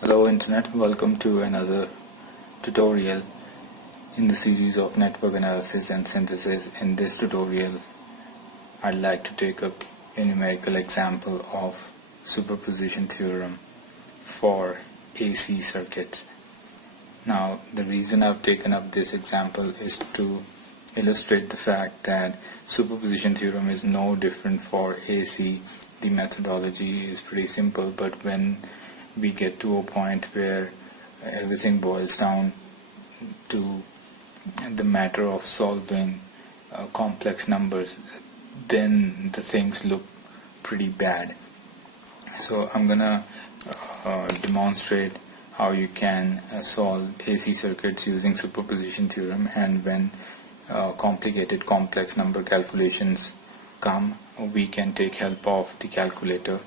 Hello Internet, welcome to another tutorial in the series of network analysis and synthesis. In this tutorial, I'd like to take up a numerical example of superposition theorem for AC circuits. Now, the reason I've taken up this example is to illustrate the fact that superposition theorem is no different for AC. The methodology is pretty simple, but when we get to a point where everything boils down to the matter of solving complex numbers, then the things look pretty bad. So I'm gonna demonstrate how you can solve AC circuits using superposition theorem, and when complicated complex number calculations come, we can take help of the calculator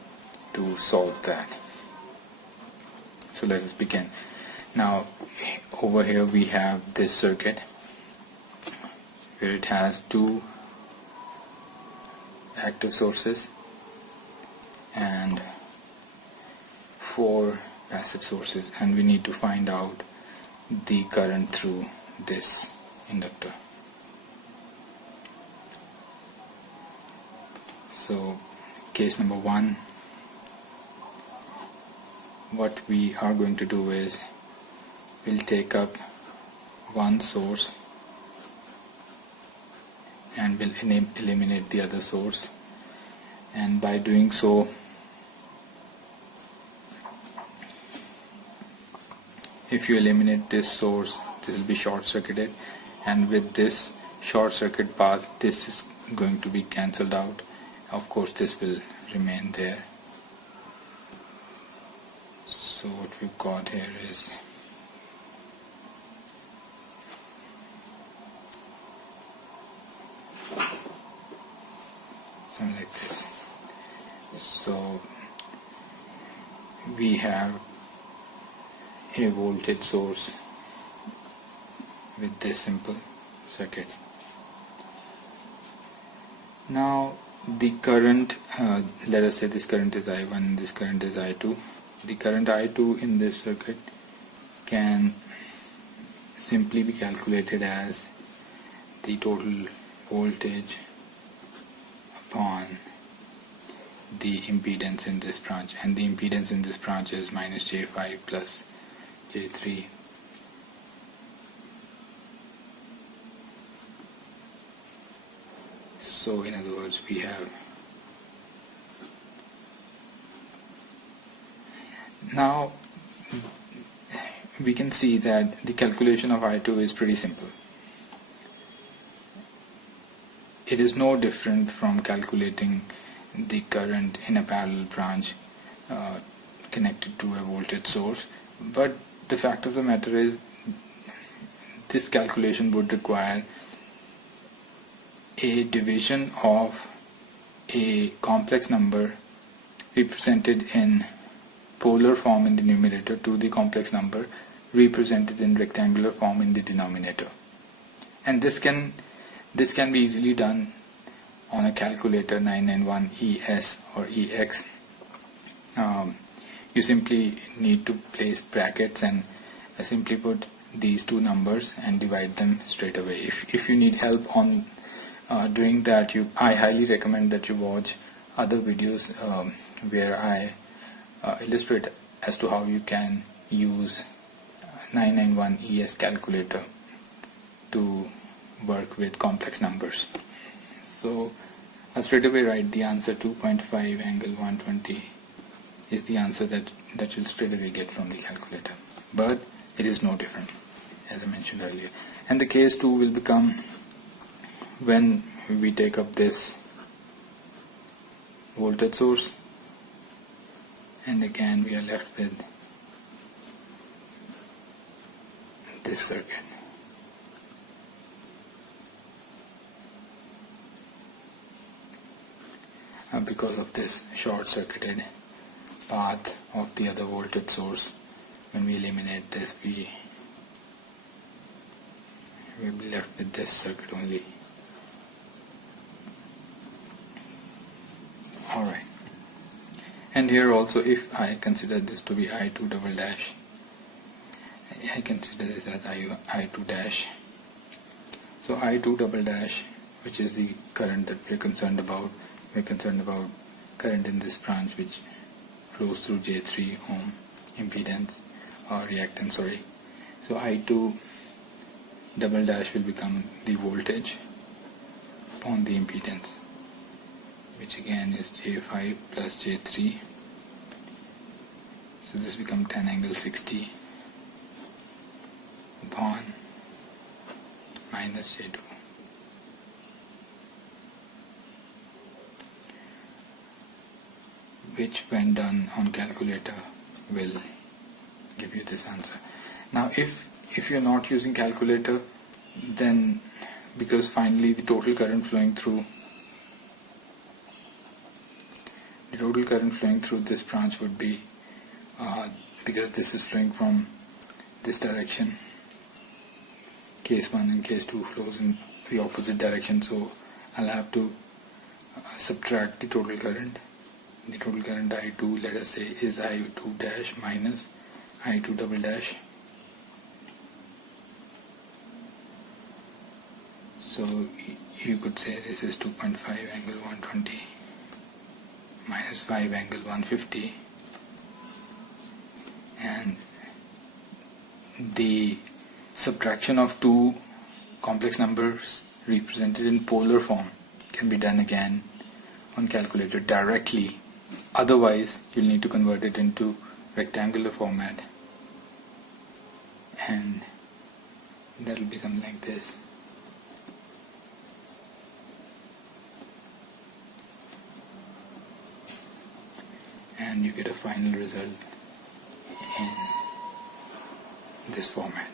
to solve that. So let us begin. Now over here we have this circuit where it has two active sources and four passive sources, and we need to find out the current through this inductor. So case number one, what we are going to do is we'll take up one source and we'll eliminate the other source, and by doing so if you eliminate this source, this will be short circuited, and with this short circuit path this is going to be cancelled out. Of course this will remain there. So what we've got here is something like this. So we have a voltage source with this simple circuit. Now the current, let us say this current is I1 and this current is I2. The current I2 in this circuit can simply be calculated as the total voltage upon the impedance in this branch, and the impedance in this branch is minus J5 plus J3. So in other words, we have now we can see that the calculation of I2 is pretty simple. It is no different from calculating the current in a parallel branch connected to a voltage source, but the fact of the matter is this calculation would require a division of a complex number represented in polar form in the numerator to the complex number represented in rectangular form in the denominator, and this can be easily done on a calculator 991 ES or EX. You simply need to place brackets and simply put these two numbers and divide them straight away. If you need help on doing that, I highly recommend that you watch other videos where I illustrate as to how you can use 991 ES calculator to work with complex numbers. So I'll straight away write the answer. 2.5 angle 120 is the answer that you'll straight away get from the calculator, but it is no different as I mentioned earlier. And the case 2 will become when we take up this voltage source, and again we are left with this circuit. Because of this short-circuited path of the other voltage source, when we eliminate this, we will be left with this circuit only. Alright, And here also, if I consider this to be I2 double dash, I consider this as I2 dash. So I2 double dash, which is the current that we're concerned about. We're concerned about current in this branch which flows through J3 ohm impedance or reactance, sorry. So I2 double dash will become the voltage upon the impedance, which again is J5 plus J3. So this becomes 10 angle 60 upon minus J2. Which when done on calculator will give you this answer. Now if you're not using calculator, then because finally the total current flowing through this branch would be because this is flowing from this direction, case 1 and case 2 flows in the opposite direction, so I'll have to subtract the total current. The total current I2, let us say, is I2 dash minus I2 double dash. So you could say this is 2.5 angle 120 minus 5 angle 150, and the subtraction of two complex numbers represented in polar form can be done again on calculator directly. Otherwise you'll need to convert it into rectangular format, and that will be something like this. And you get a final result in this format.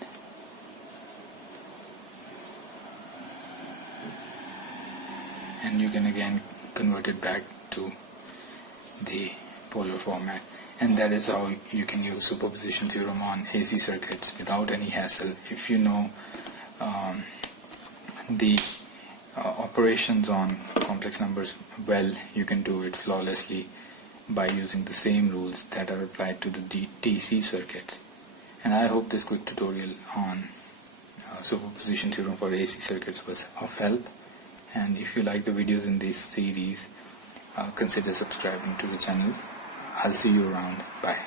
And you can again convert it back to the polar format, and that is how you can use superposition theorem on AC circuits without any hassle. If you know the operations on complex numbers well, you can do it flawlessly by using the same rules that are applied to the DC circuits. And I hope this quick tutorial on superposition theorem for AC circuits was of help. And if you like the videos in this series, consider subscribing to the channel. I'll see you around. Bye.